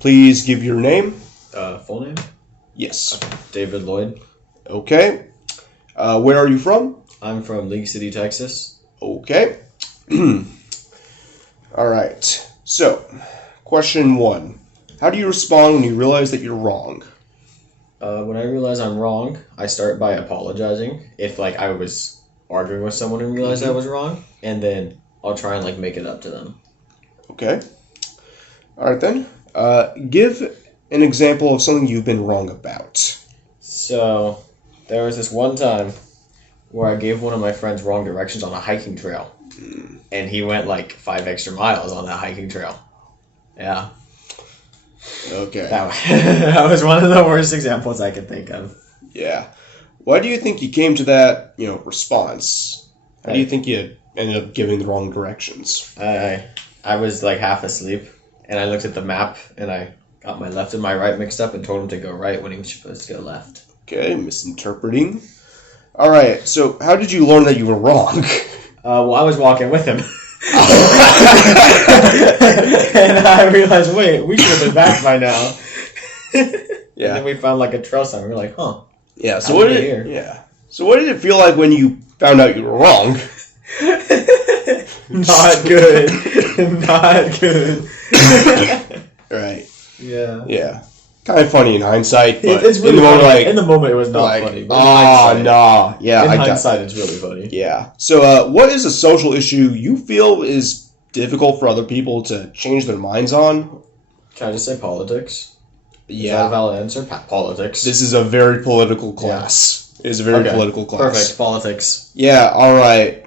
Please give your name. Full name? Yes. David Lloyd. Okay. Where are you from? I'm from League City, Texas. Okay. All right. So, question 1. How do you respond when you realize that you're wrong? When I realize I'm wrong, I start by apologizing. If I was arguing with someone and realized I was wrong, and then I'll try and make it up to them. Okay. All right then. Give an example of something you've been wrong about. So, there was this one time where I gave one of my friends wrong directions on a hiking trail. And he went 5 extra miles on that hiking trail. Yeah. Okay. That was one of the worst examples I could think of. Yeah. Why do you think you came to that, response? How do you think you ended up giving the wrong directions? I was half asleep, and I looked at the map, and I got my left and my right mixed up and told him to go right when he was supposed to go left. Okay, misinterpreting. All right, so how did you learn that you were wrong? Well, I was walking with him. And I realized, wait, we should have been back by now. Yeah. And then we found a trail sign. We were like, huh. Yeah. So what did it feel like when you found out you were wrong? Not good. Not good. Right. Yeah. Yeah. Kind of funny in hindsight, but it's really in the moment, in the moment, it was not funny. But nah. Yeah. In hindsight, it's really funny. Yeah. So, what is a social issue you feel is difficult for other people to change their minds on? Can I just say politics? Yeah. Is that a valid answer? Politics. This is a very political class. Yeah. It is a very political class. Perfect. Politics. Yeah. All right.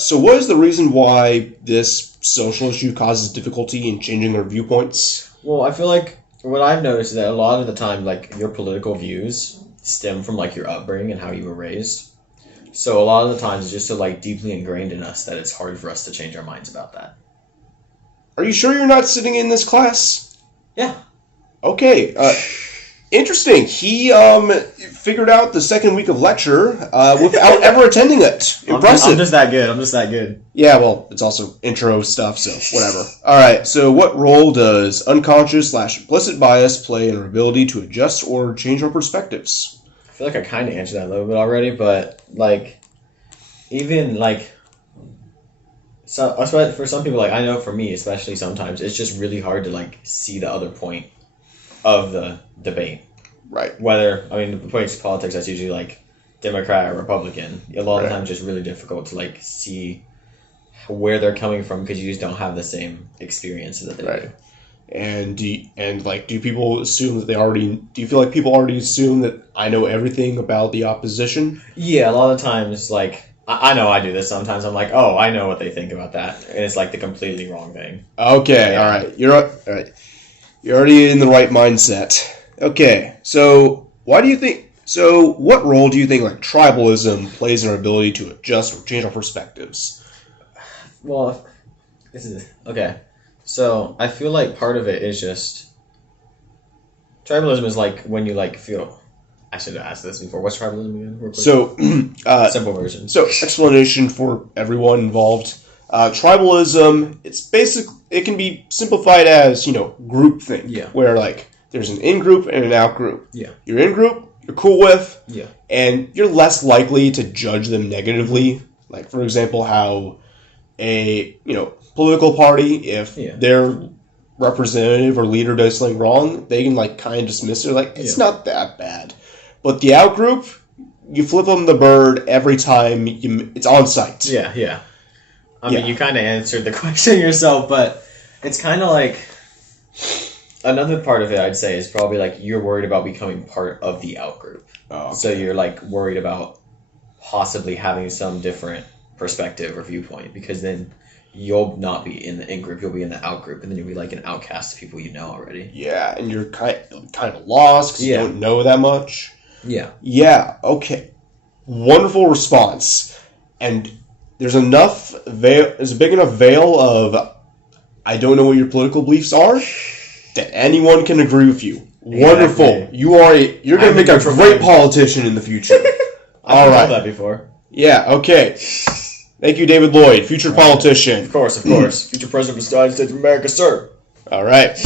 So, what is the reason why this social issue causes difficulty in changing their viewpoints? Well, I feel like what I've noticed is that a lot of the time, your political views stem from, your upbringing and how you were raised. So a lot of the times it's just so, deeply ingrained in us that it's hard for us to change our minds about that. Are you sure you're not sitting in this class? Yeah. Okay. Interesting. He figured out the second week of lecture without ever attending it. Impressive. I'm just that good. Yeah, well, it's also intro stuff, so whatever. All right, so what role does unconscious/implicit bias play in our ability to adjust or change our perspectives? I feel like I kind of answered that a little bit already, but, even, so for some people, I know for me, especially sometimes, it's just really hard to, see the other point of the debate. Right. The point of politics, that's usually, Democrat or Republican. A lot of times it's just really difficult to, see where they're coming from because you just don't have the same experiences that they do. And do people assume that do you feel like people already assume that I know everything about the opposition? Yeah, a lot of times, I know I do this sometimes. I'm like, oh, I know what they think about that. And it's, the completely wrong thing. Okay, yeah. All right. You're already in the right mindset. Okay, so what role do you think tribalism plays in our ability to adjust or change our perspectives? Well, okay. So I feel like part of it is just tribalism is when you feel. I should have asked this before. What's tribalism again? Real quick. So simple version. So explanation for everyone involved. Tribalism, it can be simplified as, groupthink. Yeah. Where, there's an in-group and an out-group. Yeah. You're in-group, you're cool with. Yeah. And you're less likely to judge them negatively. For example, how a, political party, if their representative or leader does something wrong, they can, kind of dismiss it. It's not that bad. But the out-group, you flip them the bird every time it's on site. Yeah, yeah. I mean, you kind of answered the question yourself, but it's kind of another part of it, I'd say, is probably you're worried about becoming part of the out-group. Oh, okay. So you're worried about possibly having some different perspective or viewpoint, because then you'll not be in the in-group, you'll be in the out-group, and then you'll be an outcast to people you know already. Yeah, and you're kind of lost because you don't know that much. Yeah. Yeah, okay. Wonderful response. And there's a big enough veil of I don't know what your political beliefs are that anyone can agree with you. Wonderful. Exactly. You're going to make a great politician in the future. I've heard that before. Yeah, okay. Thank you, David Lloyd, future politician. Of course. Future President of the United States of America, sir. All right.